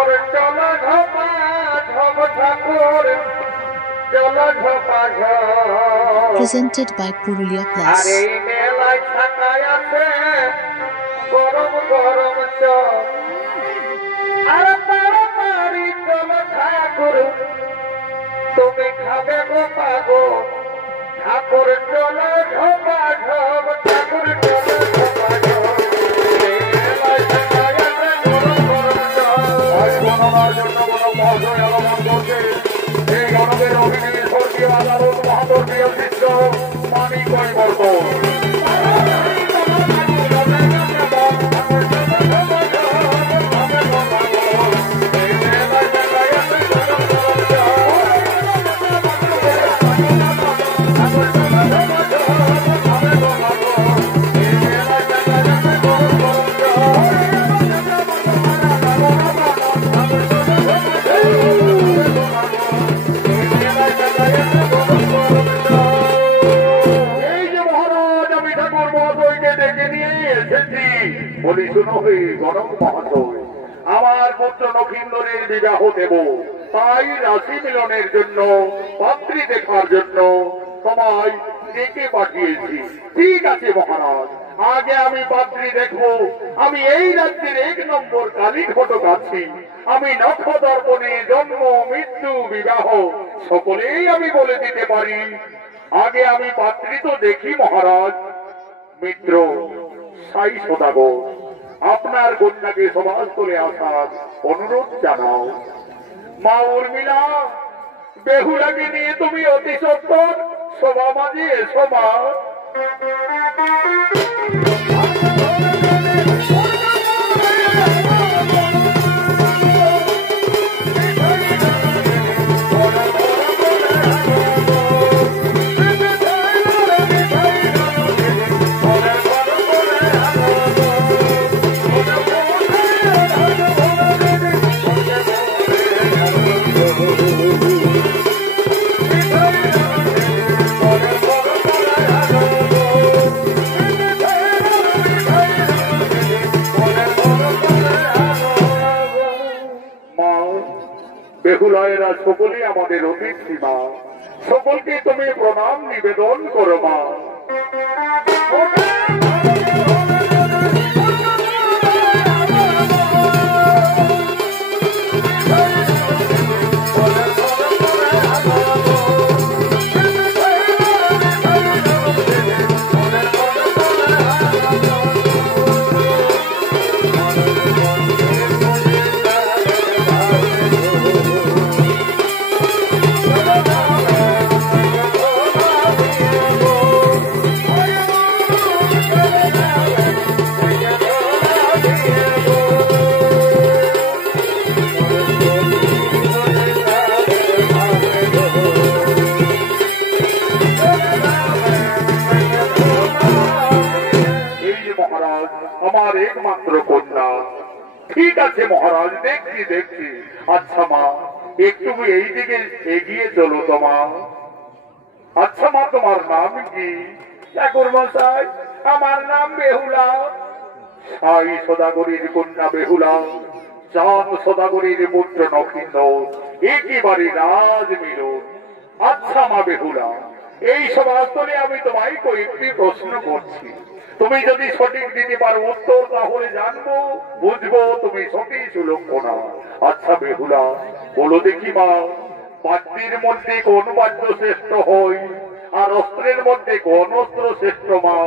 ঠাকুর চলো ঝপা ঝপ ঠাকুর চলো ঝপা ঝপ। Presented by Purulia Plus. আর এই মেলায় ছাকায় আছে গরম গরম চপ। আর তাড়াতাড়ি চলো ঠাকুর তুমি খাবে গো পাগো। ঠাকুর চলো ঝপা ঝপ ঠাকুর চলো ঝপা ঝপ। গণনার জন্য কোনো মহোদয় আগমন করছে। এই গণকের অভিনয়ে স্বর্গীয় আদালত মহাদর্মীয় শিষ্য মানিক পরিবর্তন। বলি শুনো হে গণক মহাশয়, আমার পুত্র নখিন্দরের বিবাহ দেব, তাই রাশি মিলনের জন্য পাত্রী দেখার জন্য তোমায় ডেকে পাঠিয়েছি। ঠিক আছে মহারাজ, আগে আমি পাত্রী দেখবো। আমি এই রাজ্যের 1 নম্বর কালী ঘটক আছি। আমি নখ দর্পণে জন্ম মৃত্যু বিবাহ সকলেই আমি বলে দিতে পারি। আগে আমি পাত্রী তো দেখি মহারাজ। মিত্র সাই সদাগর, আপনার কন্যাকে সভাস্থলে আসার অনুরোধ জানাও। মা উর্মিলা, বেহুলাকে নিয়ে তুমি অতি সত্বর সভা মাঝে এসো মা। বেহুলায়েরা সকলে আমাদের অতিথি মা, সকলকে তুমি প্রণাম নিবেদন করো মা। আমার একমাত্র কন্যা। ঠিক আছে মহারাজ, দেখছি দেখছি। আচ্ছা মা, একটু এই দিকে এগিয়ে চলো তো মা। আচ্ছা মা, তোমার নাম কি? ঠাকুর মশাই, আমার নাম বেহুলা। সাই সদাগরীর কন্যা বেহুলা, চাঁদ সদাগরীর পুত্র নখিন্দর, একেবারে রাজ মিলন। আচ্ছা মা বেহুলা, এই সভাস্থলে আমি তোমায় কয়েকটি প্রশ্ন করছি। তুমি যদি সঠিক দিতে পারো উত্তর, তাহলে জানবো বুঝবো তুমি সঠিক সুলক্ষণা। আচ্ছা বেহুলা, বলো দেখি মা, বাদ্যের মধ্যে কোন বাদ্য শ্রেষ্ঠ হয়? আর অস্ত্রের মধ্যে কোন অস্ত্র শ্রেষ্ঠ মা?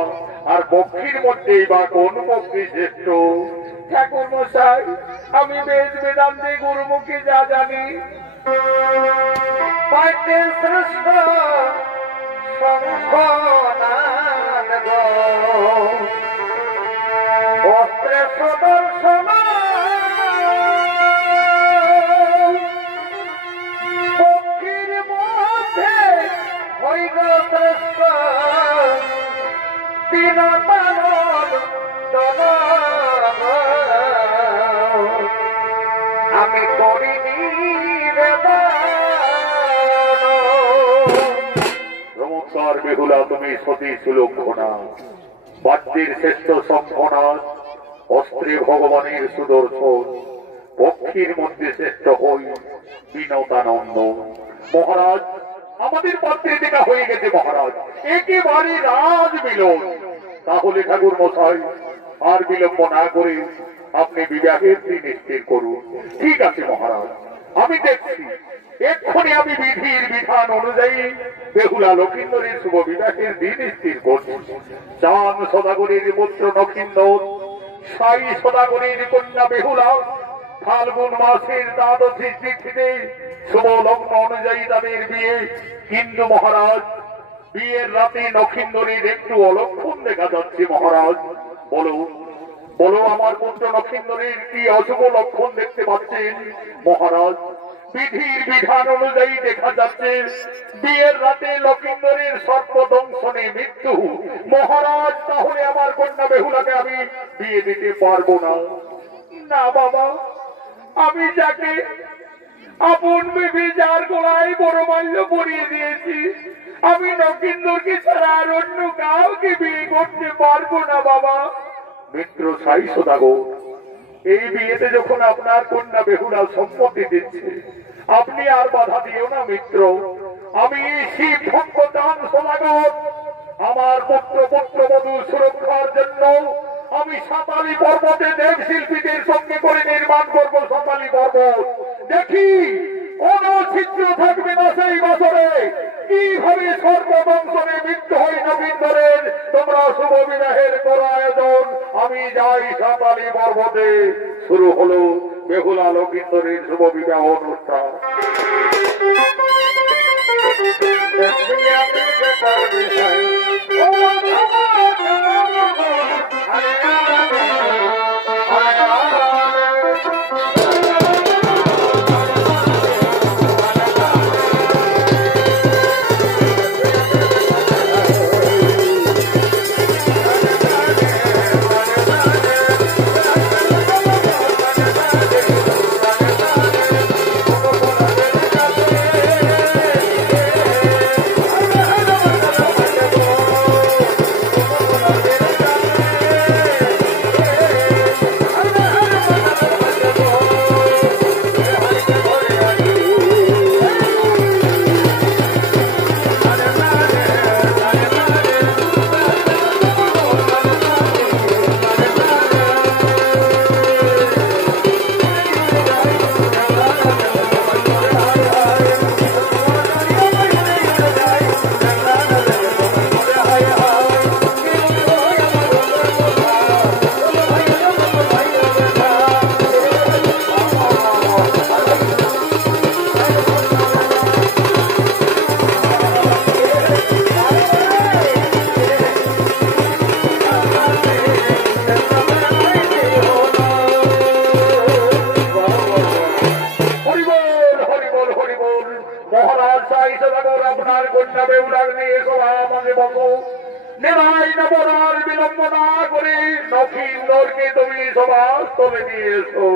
আর পক্ষীর মধ্যে বা কোন পক্ষী শ্রেষ্ঠ? ঠাকুর মশাই, আমি বেদ বেদান্তে গুরুমুখী যা জানি, বাদ্যের শ্রেষ্ঠ শঙ্খনাদ গো, অস্ত্রে সুদর্শন, পক্ষীর মধ্যে হইল শ্রেষ্ঠ দীনতানন দনন। আমি করিনি নমস্কার বেহুলা, তুমি সতী সুলক্ষণা, বাদ্যের শ্রেষ্ঠ শঙ্খনাদ, অস্ত্রে ভগবানের সুদর্শন, পক্ষী পক্ষীর মধ্যে শ্রেষ্ঠ হই বিনোদানন্দ। মহারাজ আমাদের পাত্রে দেখা হয়ে গেছে মহারাজ, একেবারে রাজ মিলন। তাহলে ঠাকুর মশাই আর বিলম্ব না করে আপনি বিবাহের দিন স্থির করুন। ঠিক আছে মহারাজ, আমি দেখছি এক্ষুনি আমি বিধির বিধান অনুযায়ী বেহুলা লক্ষিন্দরের শুভ বিবাহের দিন স্থির করছি। চান সদাগরের পুত্র নক্ষিন্দর, সাই সদাগরের কন্যা বেহুলা ফাল্গুন মাসের দ্বাদশী তিথিতে শুভ লগ্ন অনুযায়ী তাদের বিয়ে। কিন্তু মহারাজ বিয়ের রাতে নক্ষিন্দরের একটু অলক্ষণ দেখা যাচ্ছে মহারাজ। বলো বলো আমার পুত্র নক্ষিন্দরের কি অশুভ লক্ষণ দেখতে পাচ্ছেন মহারাজ? বিধির বিধান অনুযায়ী দেখা যাচ্ছে বিয়ের রাতে লক্ষিন্দরের সর্পদংশনে মৃত্যু। মহারাজ তাহলে আমার কন্যা বেহুলাকে আমি বিয়ে দিতে পারবো না। না বাবা, আমি যাকে আপন ভেবে যার গলায় বড় মাল্য পরিয়ে দিয়েছি, আমি নক্ষিন্দরকে ছাড়া আর অন্য কাউকে বিয়ে করতে পারবো না বাবা। মিত্র সাই সদাগর, এই বিয়েতে যখন আপনার কন্যা বেহুলা সম্মতি দিচ্ছে, আপনি আর বাধা দিও না মিত্র। আমি শিব ভক্তদান সদাগর, আমার পুত্র পুত্রবধূ সুরক্ষার জন্য আমি সাতালি পর্বতে দেব শিল্পীদের সঙ্গে করে নির্মাণ করবো সাতালি পর্বত। দেখি কোন ছিদ্র থাকবে না সেই বছরে, কিভাবে সর্ববংশনে মৃত্যু হয় নবীন্দরের। তোমরা শুভ বিবাহের করো আয়োজন, আমি যাই সাতালি পর্বতে। শুরু হলো বেহুলা লক্ষিন্দরের শুভ বিবাহ অনুষ্ঠান। নক্ষিন্দরকে তুমি সভাস্থলে নিয়ে এসো।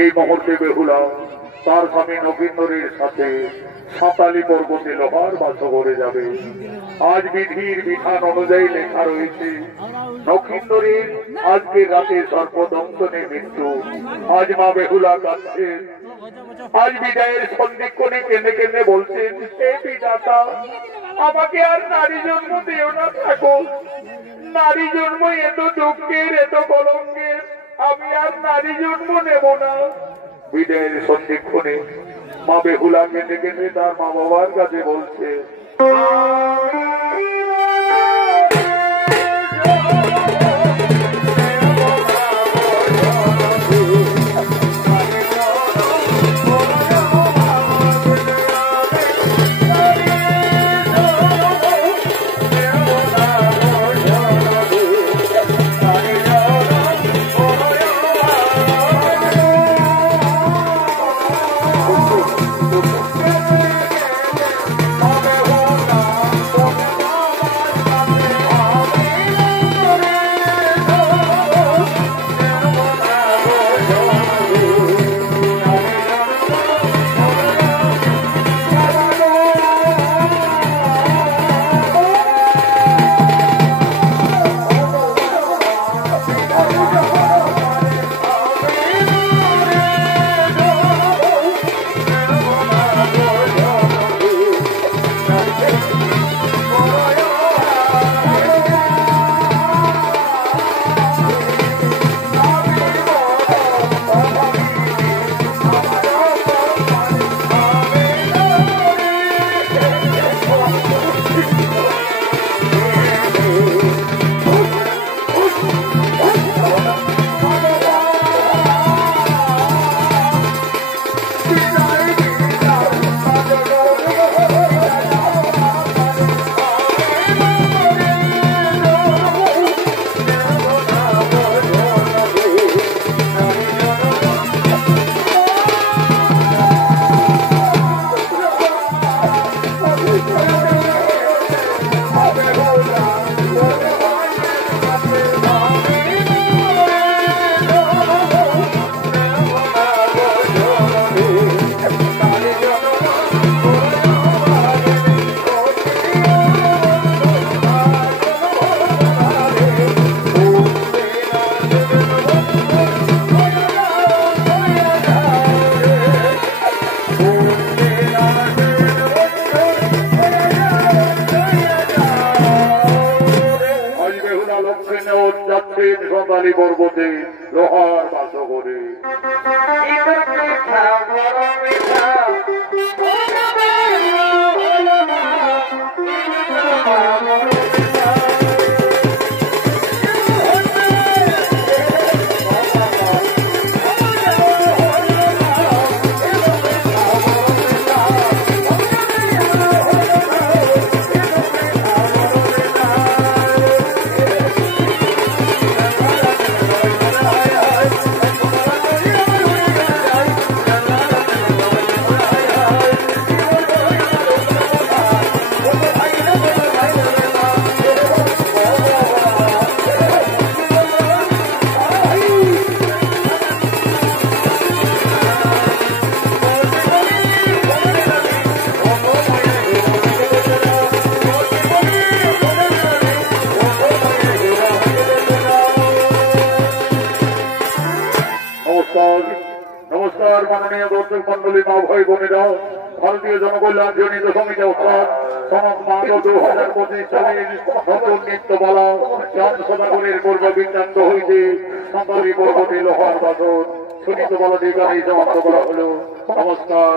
এই মুহূর্তে বেহুলা তার স্বামী নবীন্দরের সাথে সাঁতালি পর্বতে লোহার বাস করে যাবে। আজ বিধির বিধান অনুযায়ী লেখা রয়েছে নক্ষিন্দরের আজকে রাতে সর্পদংশনে মৃত্যু। আজ মা বেহুলা কাঁদছেন, আজ বিদায়ের সন্ধিক্ষণে কেঁদে কেঁদে বলছেন, হে বিধাতা, আমাকে আর নারী জন্ম দিও না ঠাকুর। নারী জন্ম এত দুঃখের, এত কলঙ্কের, আমি আর নারী জন্ম নেব না। বিদায়ের সন্ধিক্ষণে মা বেহুলা কেঁদে কেঁদে তার মা বাবার কাছে বলছে, সাঁতালি পর্বতে লোহার বাস করে। নমস্কার মাননীয় দর্শক মন্ডলী, মা ভাই বোনেরা, ভারতীয় জনকল্যাণ জনিত সমিতি অর্থাৎ সমাজ মানব 2025 সালের নতুন নৃত্যমালা চাঁদ সদাগরের পূর্ব বৃত্তান্ত হইতে সাঁতালি পর্বতে লোহার বাসন সুনীত বলাটি গানে সমাপ্ত করা হল। নমস্কার,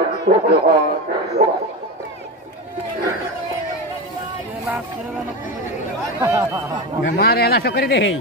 জোহার। মারে এলা সকরি দেখি